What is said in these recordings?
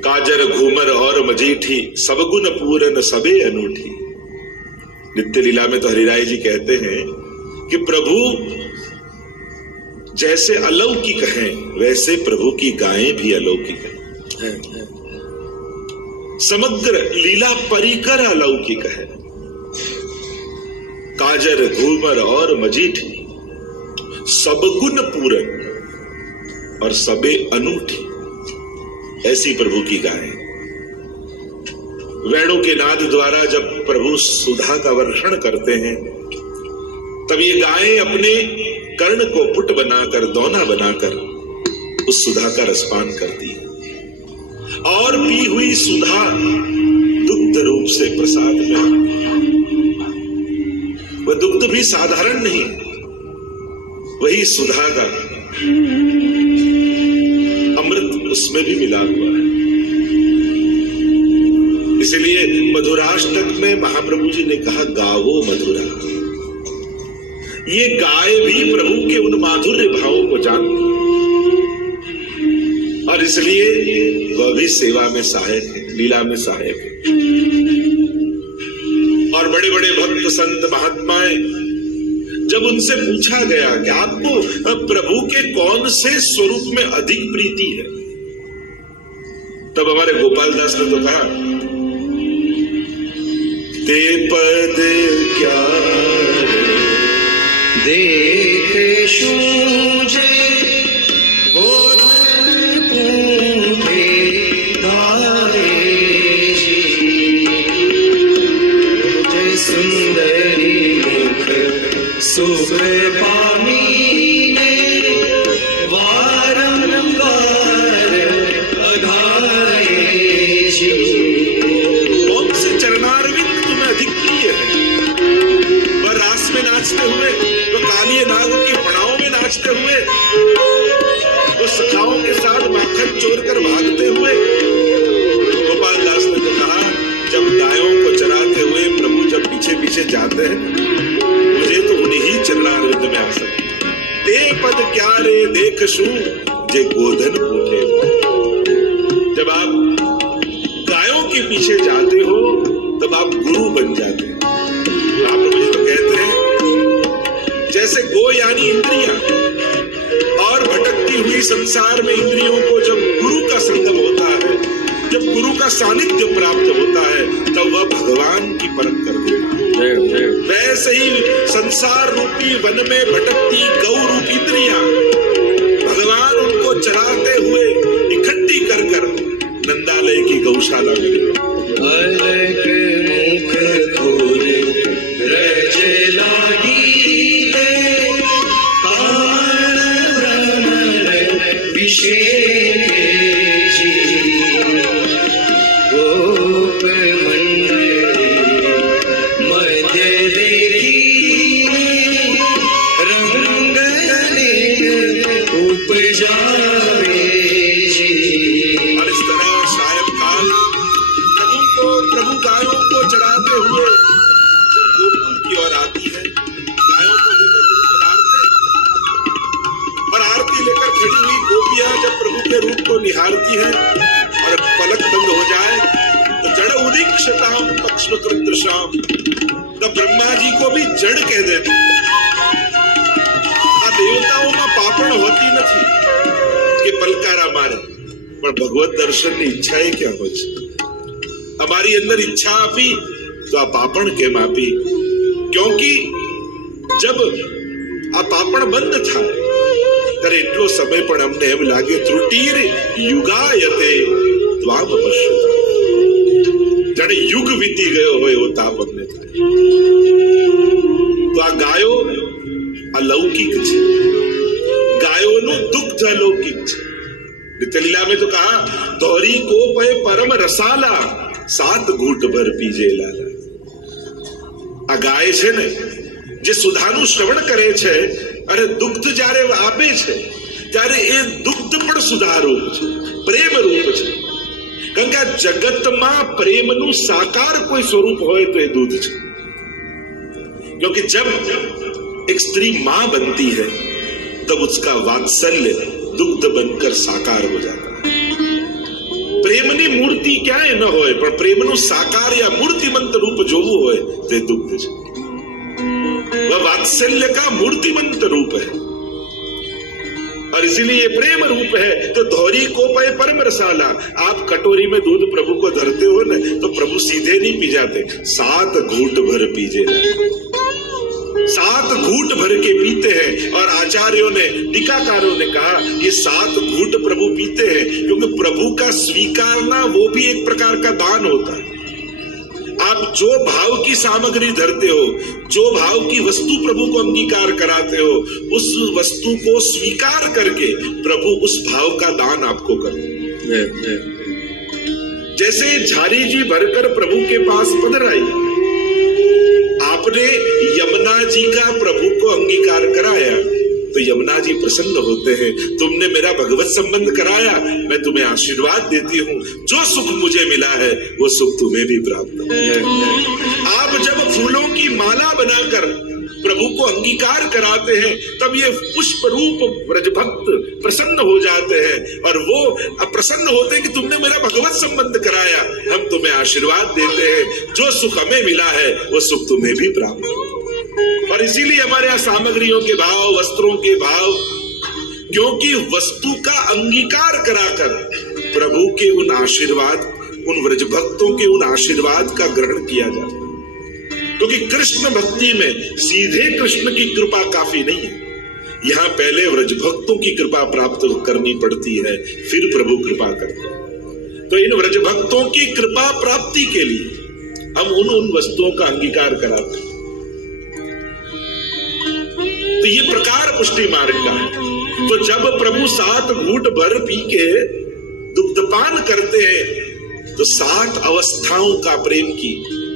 काजर घूमर और मजीठी, सब गुण पूरन सबे अनूठी। नित्य लीला में तो हरिराय जी कहते हैं कि प्रभु जैसे अलौकिक हैं वैसे प्रभु की गायें भी अलौकिक हैं। समग्र लीला परिकर अलौकिक है। काजर घूमर और मजीठी, सब गुण पूरन और सबे अनूठी, ऐसी प्रभु की गायें। वेणु के नाद द्वारा जब प्रभु सुधा का वर्षण करते हैं तब ये गायें अपने कर्ण को पुट बनाकर, दौना बनाकर उस सुधा का रसपान करती है। और पी हुई सुधा दुग्ध रूप से प्रसाद में, वह दुग्ध भी साधारण नहीं, वही सुधा का अमृत उसमें भी मिला हुआ है। इसलिए मधुराष्टक में महाप्रभु जी ने कहा गावो मधुरा। ये गाय भी प्रभु के उन माधुर्य भावों को जानती और इसलिए वह भी सेवा में सहायक है, लीला में सहायक है। और बड़े बड़े भक्त संत महात्माएं, जब उनसे पूछा गया कि आपको प्रभु के कौन से स्वरूप में अधिक प्रीति है, तब हमारे गोपाल दास ने तो कहा, ते पद क्या देख शूझे गोधन पूंखे धारे जी, जय सुंदरी मुख सुप्रभामिनी वारंवार अघारे जी। कौन से चरणारविंद तुम्हें अधिक प्रिय है? वह रास में नाचते हुए, वह कालिये नाग की फड़ाओं में नाचते हुए, वो सखाओं के साथ माखन चोर कर भागते हुए। गोपाल दास ने तो कहा, जब गायों को चराते हुए प्रभु जब पीछे पीछे जाते हैं, मुझे तो उन्हीं चरणारविंद में आसक्ति। ते पद क्या रे देख शू जे गोधन पूंखे। जब आप गायों के पीछे जाते हो तब आप गुरु बन जाते हैं। आप मुझे तो कहते हैं जैसे गो यानी इंद्रियां, और भटकती हुई संसार में इंद्रियों को जब गुरु का संगम होता है, जब गुरु का सानिध्य प्राप्त होता है, तब वह भगवान की परख कर देता है। वैसे ही संसार रूपी वन में भटकती गौ रूपी इंद्रियां, भगवान उनको चराते हुए इकट्ठी कर कर नंदालय की गौशाला में। अलग मुख खोल रज लागी दे, तान भ्रमर विषेक जी, गोप मंडली मध्य देखी रंग अनेक उपजावे जी। और इस तरह सायंकाल प्रभु गायों को चढ़ाते हुए जब गोकुल की ओर आती है, गायों को लेकर प्रभु पधारते, और आरती लेकर खड़ी हुई गोपियां जब प्रभु के रूप को निहारती हैं और पलक बंद हो जाए तो जड़ उदीक्षताम पक्ष्मकृत शाम, तब ब्रह्मा जी को भी जड़ कह देती। आ देवताओं में पापण होती नहीं कि पलकारा मारे, पर भगवत दर्शन की इच्छा क्या हो? हमारी अंदर इच्छा आपी तो आप पापण के मापी, क्योंकि जब आ पापण बंद था ત્યારે એટલો સમય પણ અમને એમ લાગે ત્રુટીર યુગાયતે ત્વામ પશ્યતા, જાણે યુગ વીતી ગયો હોય એવો તાપ અમને થાય। તો આ ગાયો અલૌકિક છે, ગાયોનું દુગ્ધ અલૌકિક છે। નિત્યલીલા में तो कहा, तोहरी को पे परम रसाला, सात घूट भर पीजे लाला। आ गाय છે ને જે સુધાનું શ્રવણ કરે છે, અરે દુગ્ધ જ્યારે આપે છે ત્યારે એ દુગ્ધ પણ સુધા રૂપ છે, પ્રેમ રૂપ છે। કારણ કે આ જગતમાં પ્રેમનું સાકાર કોઈ સ્વરૂપ હોય તો એ દૂધ છે। क्योंकि जब एक स्त्री मां बनती है तब उसका वात्सल्य दुग्ध बनकर साकार हो जाता है। प्रेमनी ક્યાંય ન હોય પણ પ્રેમનું સાકાર या મૂર્તિમંત રૂપ જોવું હોય તે દુગ્ધ છે. वह वात्सल्य का मूर्तिमंत रूप है और इसीलिए प्रेम रूप है. तो धोरी को पे परम रसाला. आप कटोरी में दूध प्रभु को धरते हो ना तो प्रभु सीधे नहीं पी जाते, 7 घूंट भर पीजे, 7 घूंट भर के पीते हैं. और आचार्यों ने, टीकाकारों ने कहा ये 7 घूंट प्रभु पीते हैं क्योंकि प्रभु का स्वीकारना वो भी एक प्रकार का दान होता है. आप जो भाव की सामग्री धरते हो, जो भाव की वस्तु प्रभु को अंगीकार कराते हो, उस वस्तु को स्वीकार करके प्रभु उस भाव का दान आपको करते हैं. जैसे झारी जी भरकर प्रभु के पास पधराई, आपने यमुना जी का प्रभु को अंगीकार कराया तो यमुना जी प्रसन्न होते हैं. तुमने मेरा भगवत संबंध कराया, मैं तुम्हें आशीर्वाद देती हूँ, जो सुख मुझे मिला है वो सुख तुम्हें भी प्राप्त हो. आप जब फूलों की माला बनाकर प्रभु को अंगीकार कराते हैं तब ये पुष्प रूप ब्रजभक्त प्रसन्न हो जाते हैं और वो प्रसन्न होते हैं कि तुमने मेरा भगवत संबंध कराया, हम तुम्हें आशीर्वाद देते हैं, जो सुख हमें मिला है वो सुख तुम्हें भी प्राप्त हो. और इसीलिए हमारे यहाँ सामग्रियों के भाव, वस्त्रों के भाव, क्योंकि वस्तु का अंगीकार कराकर प्रभु के उन आशीर्वाद, उन व्रज भक्तों के उन आशीर्वाद का ग्रहण किया जाता है. क्योंकि कृष्ण भक्ति में सीधे कृष्ण की कृपा काफी नहीं है, यहाँ पहले व्रज भक्तों की कृपा प्राप्त करनी पड़ती है, फिर प्रभु कृपा करते हैं. तो इन व्रज भक्तों की कृपा प्राप्ति के लिए हम उन वस्तुओं का अंगीकार कराते हैं. तो ये प्रकार पुष्टि मार्ग का है. तो जब प्रभु 7 घूंट भर पी के दुग्धपान करते हैं तो 7 अवस्थाओं का प्रेम की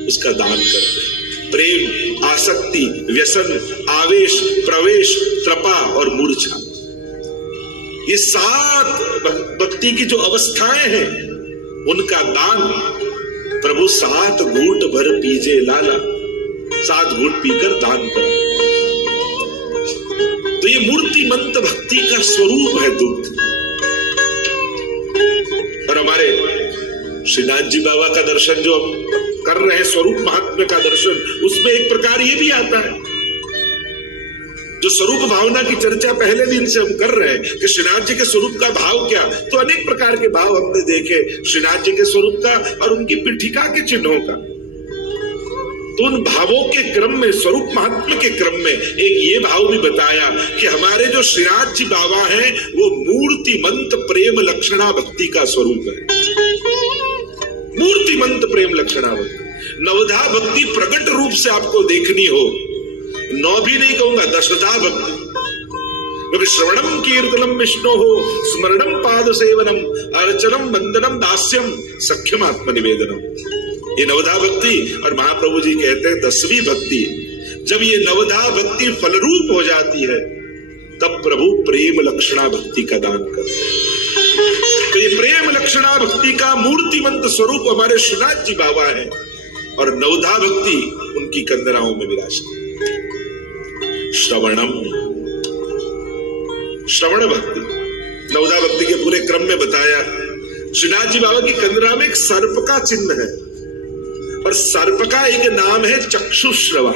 उसका दान करते हैं. प्रेम, आसक्ति, व्यसन, आवेश, प्रवेश, त्रपा और मूर्छा, ये 7 भक्ति की जो अवस्थाएं हैं उनका दान प्रभु 7 घूंट भर पीजे लाला, 7 घूंट पीकर दान कर. तो ये मूर्तिमंत भक्ति का स्वरूप है दुग्ध. और हमारे श्रीनाथ जी बाबा का दर्शन जो कर रहे हैं, स्वरूप महात्म्य का दर्शन, उसमें एक प्रकार ये भी आता है. जो स्वरूप भावना की चर्चा पहले दिन से हम कर रहे हैं कि श्रीनाथ जी के स्वरूप का भाव क्या, तो अनेक प्रकार के भाव हमने देखे श्रीनाथ जी के स्वरूप का और उनकी पीठिका के चिन्हों का. तो उन भावों के क्रम में, स्वरूप महात्म्य के क्रम में एक ये भाव भी बताया कि हमारे जो श्रीनाथ जी बाबा हैं वो मूर्तिमंत प्रेम लक्षणा भक्ति का स्वरूप है. मूर्तिमंत प्रेम लक्षणा भक्ति, नवधा भक्ति प्रकट रूप से आपको देखनी हो, 9 भी नहीं कहूंगा, 10धा भक्ति. क्योंकि श्रवणम कीर्तनम विष्णु हो, स्मरणम पाद सेवनम, अर्चनम वंदनम दास्यम, सख्यम आत्मनिवेदनम, ये नवधा भक्ति. और महाप्रभु जी कहते हैं 10वीं भक्ति, जब ये नवधा भक्ति फलरूप हो जाती है तब प्रभु प्रेम लक्षणा भक्ति का दान करते हैं. तो ये प्रेम लक्षणा भक्ति का मूर्तिमंत स्वरूप हमारे श्रीनाथ जी बाबा है और नवधा भक्ति उनकी कंदराओं में विराजती. श्रवणम, श्रवण भक्ति नवधा भक्ति के पूरे क्रम में बताया. श्रीनाथ जी बाबा की कंदरा में एक सर्प का चिन्ह है और सर्प का एक नाम है चक्षुश्रवा.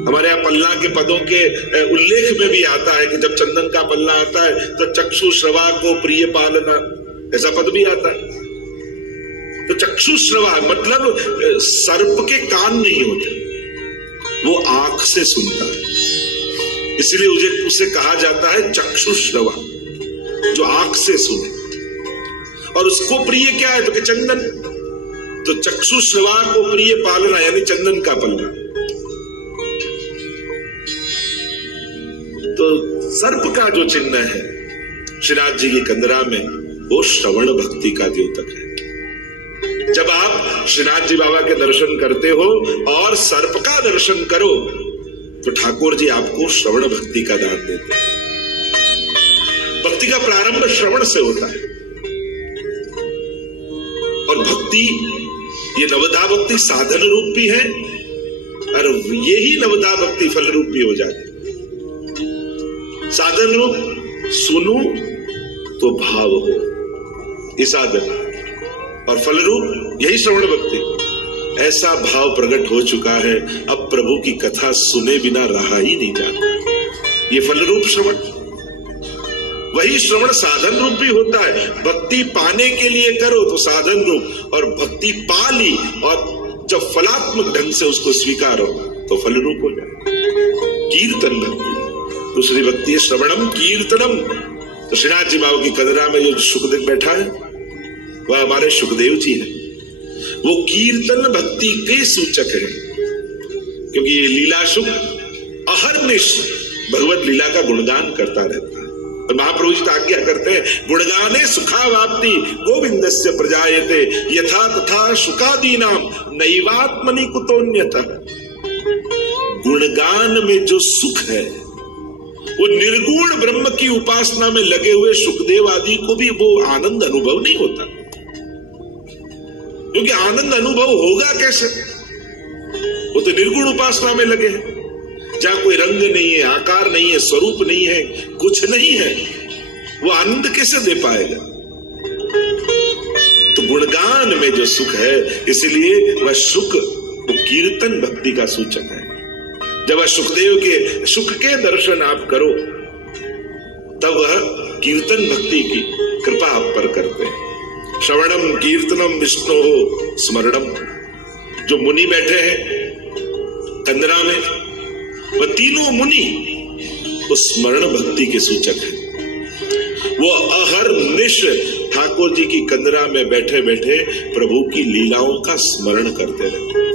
हमारे यहाँ पल्ला के पदों के उल्लेख में भी आता है कि जब चंदन का पल्ला आता है तो चक्षुश्रवा को प्रिय पालना, ऐसा पद भी आता है. तो चक्षुश्रवा मतलब सर्प के कान नहीं होते, वो आंख से सुनता है, इसलिए उसे कहा जाता है चक्षुश्रवा, जो आंख से सुने. और उसको प्रिय क्या है तो कि चंदन. तो चक्षुश्रवा को प्रिय पालना यानी चंदन का पल्ला. तो सर्प का जो चिन्ह है श्रीनाथ जी की कंदरा में वो श्रवण भक्ति का द्योतक है. जब आप श्रीनाथ जी बाबा के दर्शन करते हो और सर्प का दर्शन करो तो ठाकुर जी आपको श्रवण भक्ति का दान देते हैं. भक्ति का प्रारंभ श्रवण से होता है और भक्ति, ये नवधा भक्ति साधन रूप भी है और यही नवधा भक्ति फल रूप भी हो जाती है. साधन रूप सुनू तो भाव हो, ये साधन. और फलरूप यही श्रवण भक्ति। ऐसा भाव प्रकट हो चुका है, अब प्रभु की कथा सुने बिना रहा ही नहीं जाता। ये फलरूप श्रवण, वही श्रवण साधन रूप भी होता है। भक्ति पाने के लिए करो तो साधन रूप, और भक्ति पा ली और जब फलात्मक ढंग से उसको स्वीकारो तो फल रूप हो जाए। कीर्तन भक्ति, दूसरी भक्ति है श्रवणम कीर्तनम। तो श्रीनाथ जी बाबू की कदरा में जो सुखदेव बैठा है वह हमारे सुखदेव जी है। वो कीर्तन भक्ति के सूचक है, क्योंकि ये लीला सुख अहर्निश भगवत लीला का गुणगान करता रहता है। और महाप्रभु जी आज्ञा करते हैं, गुणगाने सुखावाप्ति गोविंदस्य प्रजायते यथा तथा सुखादीनाम नैवात्मनि कुतोन्यतः। गुणगान में जो सुख है वो निर्गुण ब्रह्म की उपासना में लगे हुए सुखदेव आदि को भी वो आनंद अनुभव नहीं होता, क्योंकि आनंद अनुभव होगा कैसे? वो तो निर्गुण उपासना में लगे हैं, जहां कोई रंग नहीं है, आकार नहीं है, स्वरूप नहीं है, कुछ नहीं है, वो आनंद कैसे दे पाएगा? तो गुणगान में जो सुख है, इसलिए वह सुख वो कीर्तन भक्ति का सूचक है। जब वह सुखदेव के सुख के दर्शन आप करो तब वह कीर्तन भक्ति की कृपा आप पर करते हैं। श्रवणम कीर्तनम विष्णु हो स्मरणम। जो मुनि बैठे हैं कंदरा में, वह तीनों मुनि उस स्मरण भक्ति के सूचक है। वो अहर्निश ठाकुर जी की कंदरा में बैठे बैठे प्रभु की लीलाओं का स्मरण करते रहते।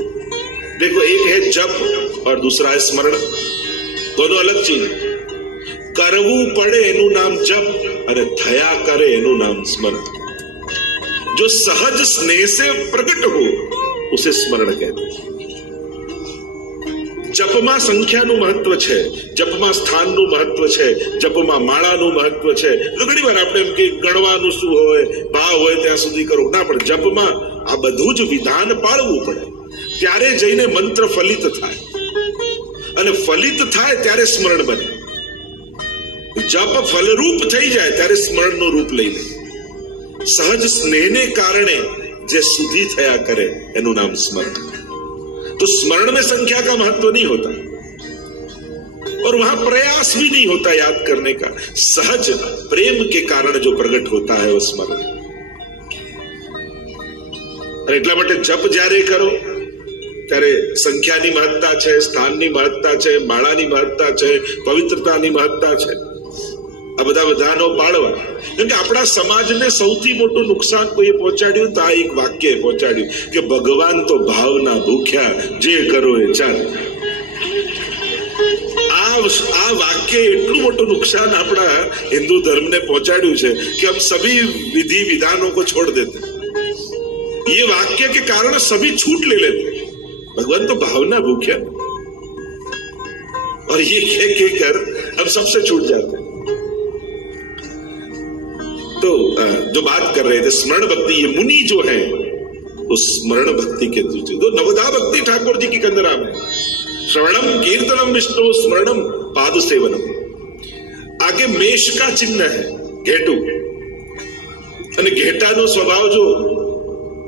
देखो, एक है जप और दूसरा है स्मरण, दोनों अलग चीज। करवू पड़े एनु नाम जप, अरे थया करे एनु नाम स्मरण। जो सहज स्नेह से प्रकट हो उसे स्मरण कहते हैं। जपमा संख्याનું મહત્વ છે, જપમાં સ્થાનનું મહત્વ છે, જપમાં માળાનું મહત્વ છે। તો ઘણી વાર આપણે એમ કે ગણવાનું શું હોય, ભાવ હોય ત્યાં સુધી કરો, ના, પણ જપમાં આ બધું જ વિધાન પાળવું પડે, ત્યારે જઈને મંત્ર ફલિત થાય, અને ફલિત થાય ત્યારે સ્મરણ બને। જપ ફલરૂપ થઈ જાય ત્યારે સ્મરણનું રૂપ લઈ લે। સહજ સ્નેહને કારણે જે શુદ્ધિ થયા કરે એનું નામ સ્મરણ। तो स्मरण में संख्या का महत्व नहीं होता और वहां प्रयास भी नहीं होता याद करने का। सहज प्रेम के कारण जो प्रकट होता है वो स्मरण। એટલા માટે જપ જ્યારે કરો ત્યારે સંખ્યાની મહત્તા છે, સ્થાનની મહત્તા છે, માળાની મહત્તા છે, પવિત્રતાની મહત્તા છે। આ બધા વિધાનો પાળવા, કેમ કે આપણા સમાજને સૌથી મોટું નુકસાન કોઈએ પહોંચાડ્યું તો આ એક વાક્ય પહોંચાડ્યું કે ભગવાન તો ભાવના ભૂખ્યા, જે કરો એ ચાલે। આ વાક્ય એટલું મોટું નુકસાન આપણા હિન્દુ ધર્મને પહોંચાડ્યું છે કે हम सभी विधि विधानों को छोड़ देते। ये वाक्य के कारण सभी छूट ले लेते, भगवान तो भावना भूख्या, और ये कहकर हम सबसे छूट जाते हैं। तो जो बात कर रहे थे स्मरण भक्ति, ये मुनि जो है उस स्मरण भक्ति के दूसरे तो नवदा भक्ति ठाकुर जी की कंदरा में श्रवणम कीर्तनम विष्णु स्मरणम पाद सेवनम। आगे मेष का चिन्ह है घेटू, અને ઘેટાનો સ્વભાવ જો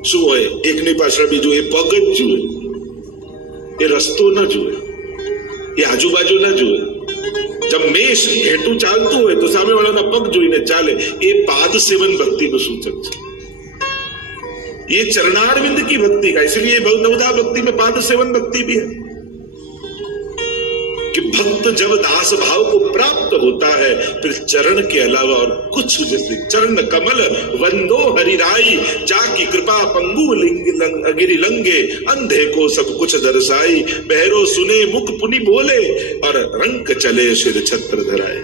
શું હોય, એકની પાછળ બીજું, એ પગ જ જુએ, એ રસ્તો ન જુએ, એ આજુબાજુ ન જુએ। जब मेष घेटू चालतू है तो सामे वाला पग जोईने चाले, ये पाद सेवन भक्ति नो सूचक है। ये चरणारविंद की भक्ति का, इसलिए नवदा भक्ति में पाद सेवन भक्ति भी है कि भक्त जब दास भाव को प्राप्त होता है फिर चरण के अलावा और कुछ, जैसे चरण कमल वंदो हरिराई, जाकी कृपा पंगु गिरि लंगे, अंधे को सब कुछ दर्शाई, बहरो सुने मुख पुनि बोले, और रंक चले सिर छत्र धराए।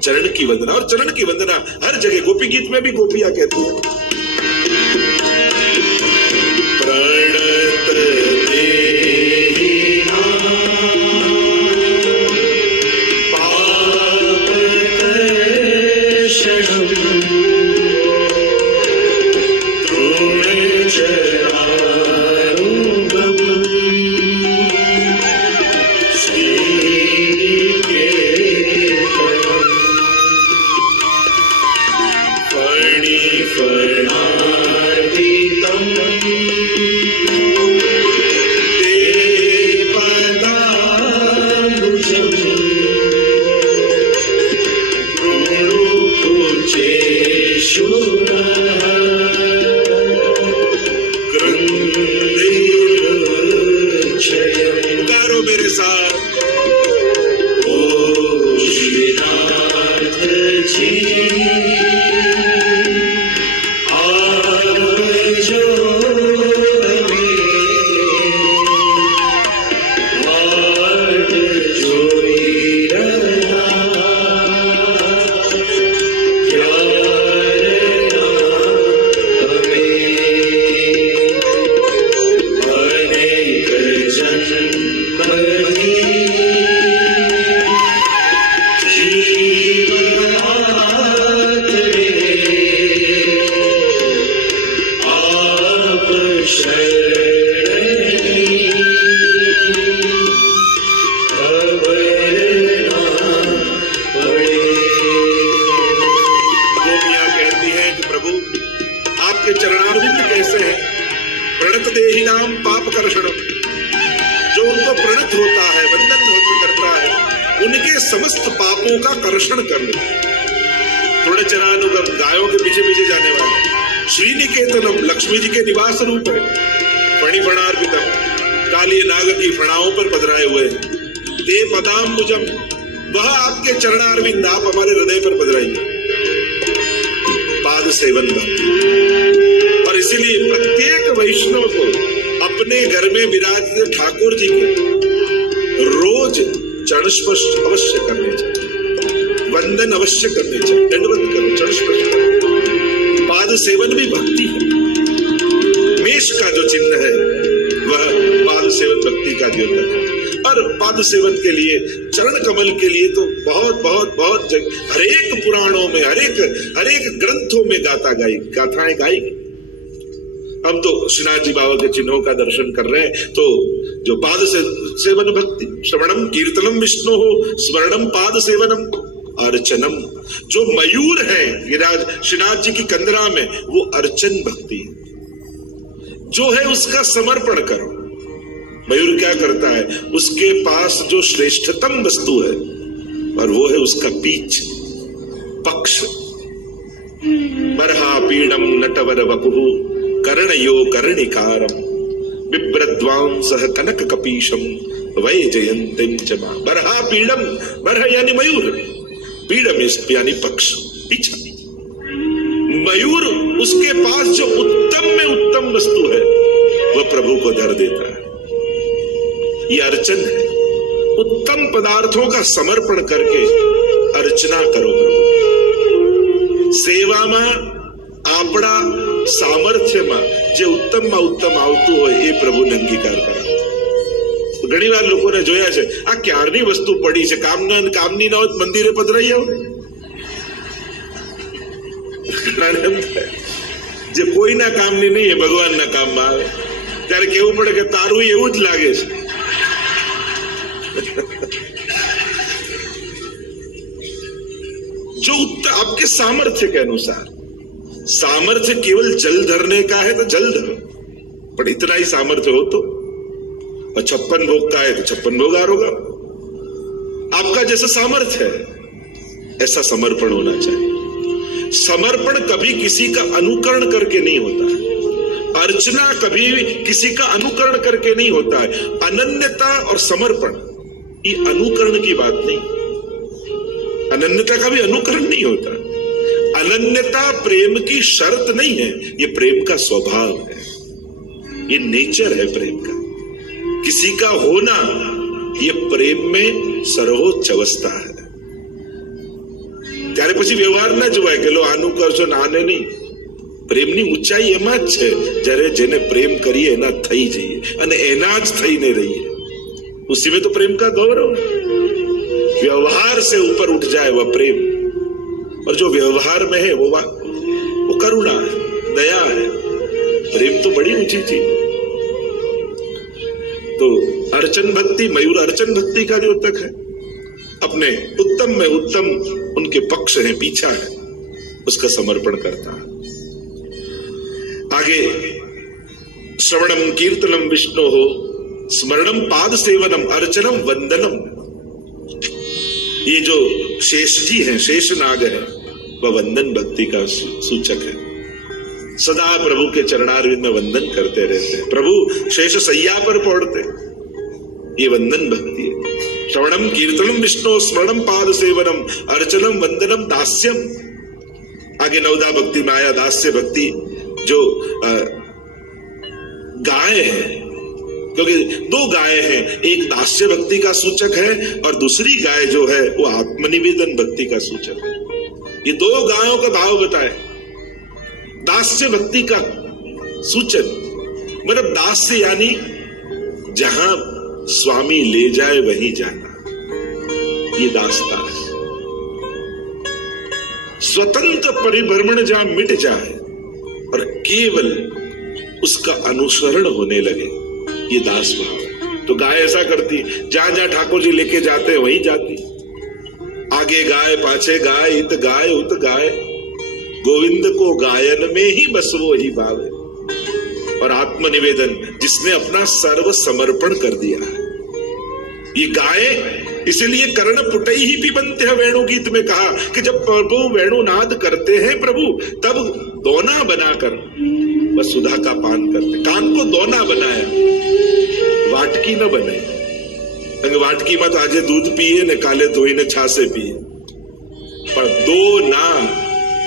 चरण की वंदना, और चरण की वंदना हर जगह, गोपी गीत में भी गोपियां कहती है प्रणत फणी फणाति गोपियां कहती हैं कि प्रभु आपके चरणारविंद कैसे हैं? प्रणत देहि नाम पाप कर्षणम, जो उनको प्रणत होता है, वंदन करता है, उनके समस्त पापों का कर्षण कर ले। थोड़े चरानुगम, गायों के पीछे पीछे जाने वाले, श्रीनिकेतनम, लक्ष्मी जी के निवास रूप है। फणिफणार्पितम, काली नाग की फणाओं पर पधराए हुए हैं। ते पदाम्बुजम, वह आपके चरणारविंद, आप हमारे हृदय पर पधराइए। पाद सेवन भक्ति, और इसीलिए प्रत्येक वैष्णव को अपने घर में विराजते ठाकुर जी के रोज चरण स्पर्श अवश्य करने चाहिए, वंदन अवश्य करने चाहिए। दंडवत करो, चरण स्पर्श करो। पाद सेवन भी भक्ति है। मेष का जो चिन्ह है वह पाद सेवन भक्ति का द्योतक है। और पाद सेवन के लिए, चरण कमल के लिए तो बहुत बहुत बहुत हरेक पुराणों में, हरेक ग्रंथों में गाथाएं गाई। हम तो श्रीनाथ जी बाबा के चिन्हों का दर्शन कर रहे हैं, तो जो पाद सेवन भक्ति, श्रवणम कीर्तनम विष्णु हो, स्मरणम पाद सेवनम अर्चनम, जो मयूर है गिरिराज श्रीनाथ जी की कंदरा में, वो अर्चन भक्ति है। जो है उसका समर्पण करो। मयूर क्या करता है? उसके पास जो श्रेष्ठतम वस्तु है, और वो है उसका पीछ, पक्ष। बरहा पीड़म नटवर वपुः कर्णयो कर्णिकारम बिभ्रद्वांसः कनक कपीशम वैजयन्तीं च मां। बरहा पीड़म, बरहा यानी मयूर, पीड़म यानी पक्ष, पीछा। मयूर, उसके पास जो उत्तम में उत्तम वस्तु है वह प्रभु को धर देता है। ये अर्चन है। उत्तम पदार्थों का समर्पण करके अर्चना करो प्रभु। सेवा में आपड़ा सामर्थ्य में जे उत्तम आवतुं होय ए प्रभुने अंगीकार करावे। तो घणी वार लोकोने जोया छे, आ क्यारनी वस्तु पड़ी छे, कामनी ना होय तो मंदिरे पधराई आવો। जे कोईना कामनी नहीं है, भगवानना काममां आवे त्यारे कहेवुं पड़े के तारुं एवुं ज लागे छे। जो आपके सामर्थ्य के अनुसार, सामर्थ्य केवल जल धरने का है तो जल धरो, पर इतना ही सामर्थ्य हो तो, और 56 भोग का है तो 56 भोग आरोगा। आपका जैसा सामर्थ्य है ऐसा समर्पण होना चाहिए। समर्पण कभी किसी का अनुकरण करके नहीं होता है। अर्चना कभी किसी का अनुकरण करके नहीं होता है। अनन्यता और समर्पण ये अनुकरण की बात नहीं, अनन्यता का भी अनुकरण नहीं होता। अनन्यता प्रेम की शर्त नहीं है, ये प्रेम का स्वभाव है, ये नेचर है प्रेम का। किसी का होना ये प्रेम में सर्वोच्च अवस्था है। त्यारे पछी व्यवहार न जोवाय के लो आनु करशो नाने नहीं। प्रेमनी ऊंचाई एमां ज छे જ્યારે જેને પ્રેમ કરીએ એના થઈ જઈએ અને એના જ થઈને રહીએ, उसी में तो प्रेम का गौरव है। व्यवहार से ऊपर उठ जाए वह प्रेम, और जो व्यवहार में है वो करुणा है, दया है। प्रेम तो बड़ी ऊंची चीज। तो अर्चन भक्ति, मयूर अर्चन भक्ति का द्योतक है। अपने उत्तम में उत्तम उनके पक्ष है, पीछा है, उसका समर्पण करता है। आगे श्रवणम कीर्तनम विष्णु हो, स्मरणम पाद सेवनम अर्चनम वंदनम। ये जो शेष जी हैं, शेष नाग है, वह वंदन भक्ति का सूचक है। सदा प्रभु के चरणारविंद में वंदन करते रहते हैं। प्रभु शेष सैया पर पौड़ते, ये वंदन भक्ति है। श्रवणम कीर्तनम विष्णु, स्मरणम पाद सेवनम अर्चनम वंदनम दास्यम। आगे नवदा भक्ति में आया दास्य भक्ति, जो गाय है, क्योंकि दो गाय हैं, एक दास्य भक्ति का सूचक है और दूसरी गाय जो है वो आत्मनिवेदन भक्ति का सूचक है। ये दो गायों का भाव बताए। दास्य भक्ति का सूचक मतलब दास्य यानी जहां स्वामी ले जाए वहीं जाना, ये दासता है। स्वतंत्र परिभ्रमण जहां मिट जाए और केवल उसका अनुसरण होने लगे, ये दास भाव है। तो गाय ऐसा करती, जहां जहां ठाकुर जी लेके जाते वहीं जाती, आगे गाय पाछे गाय, इत गाय उत गाय, गोविंद को गायन में ही बस वो ही भाव है। और आत्मनिवेदन, जिसने अपना सर्व समर्पण कर दिया है। ये गाय इसलिए कर्ण पुटई ही पिबंते हैं, वेणु गीत में कहा कि जब प्रभु वेणुनाद करते हैं प्रभु, तब दोना बनाकर वसुधा का पान करते। कान को दोना बनाया, वाटकी न बने। वाटकी मत आजे दूध पिए न काले धोई न छासे पिए, पर दो ना,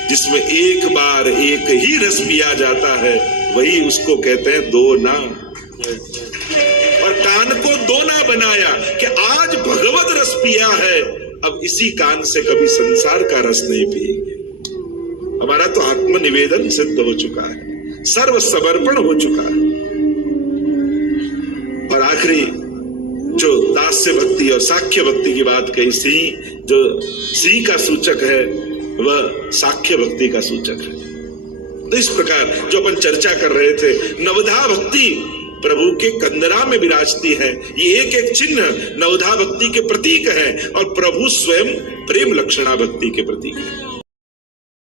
जिसमें एक बार एक ही रस पिया जाता है, वही उसको कहते हैं दो ना। और कान को दोना बनाया कि आज भगवत रस पिया है, अब इसी कान से कभी संसार का रस नहीं पिएंगे। हमारा तो आत्मनिवेदन सिद्ध हो चुका है, सर्व समर्पण हो चुका है। और आखिरी जो दास्य भक्ति और साख्य भक्ति की बात कही, सिंह जो सिंह का सूचक है वह साख्य भक्ति का सूचक है। तो इस प्रकार जो अपन चर्चा कर रहे थे, नवधा भक्ति प्रभु के कंदरा में विराजती है। ये एक एक चिन्ह नवधा भक्ति के प्रतीक है, और प्रभु स्वयं प्रेम लक्षणा भक्ति के प्रतीक है।